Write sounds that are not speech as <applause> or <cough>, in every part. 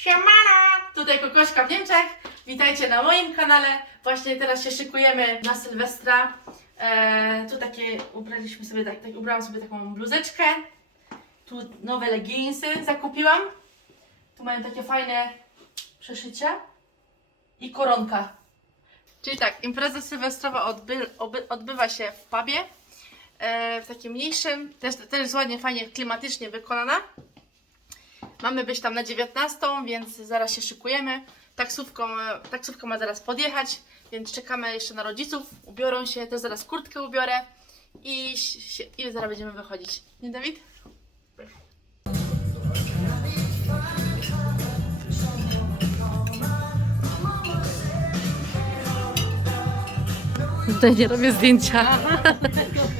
Siemano! Tutaj Kokoszka w Niemczech. Witajcie na moim kanale. Właśnie teraz się szykujemy na Sylwestra. E, tu takie ubraliśmy sobie, tak, tak, ubrałam sobie taką bluzeczkę. Tu nowe leginsy zakupiłam. Tu mają takie fajne przeszycia. I koronka. Czyli tak, impreza sylwestrowa odby, oby, odbywa się w pubie. E, w takim mniejszym, też, też ładnie, fajnie, klimatycznie wykonana. Mamy być tam na 19, więc zaraz się szykujemy. Taksówką, e, taksówka ma zaraz podjechać, więc czekamy jeszcze na rodziców. Ubiorą się, też zaraz kurtkę ubiorę i, się, i zaraz będziemy wychodzić. Nie, Dawid? Tutaj nie robię zdjęcia. <laughs>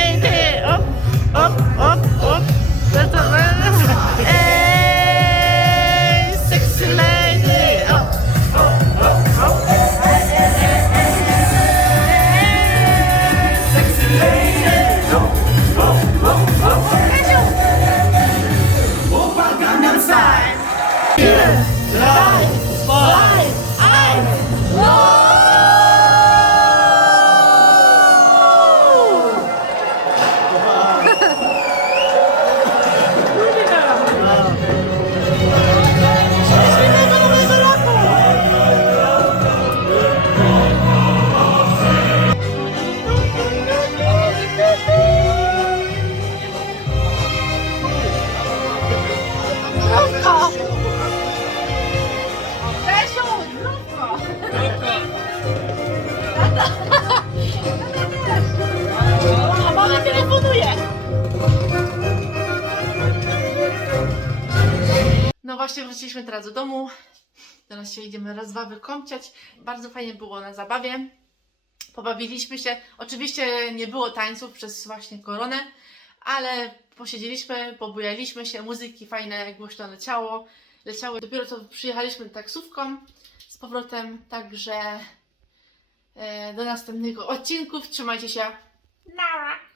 A telefonuje! No właśnie wróciliśmy teraz do domu. Teraz się idziemy raz, dwa wykąpciać. Bardzo fajnie było na zabawie. Pobawiliśmy się. Oczywiście nie było tańców przez właśnie koronę, ale posiedzieliśmy, pobujaliśmy się, muzyki fajne, głośno leciało. Leciały. Dopiero co przyjechaliśmy taksówką z powrotem, także e, do następnego odcinków. Trzymajcie się. Nara!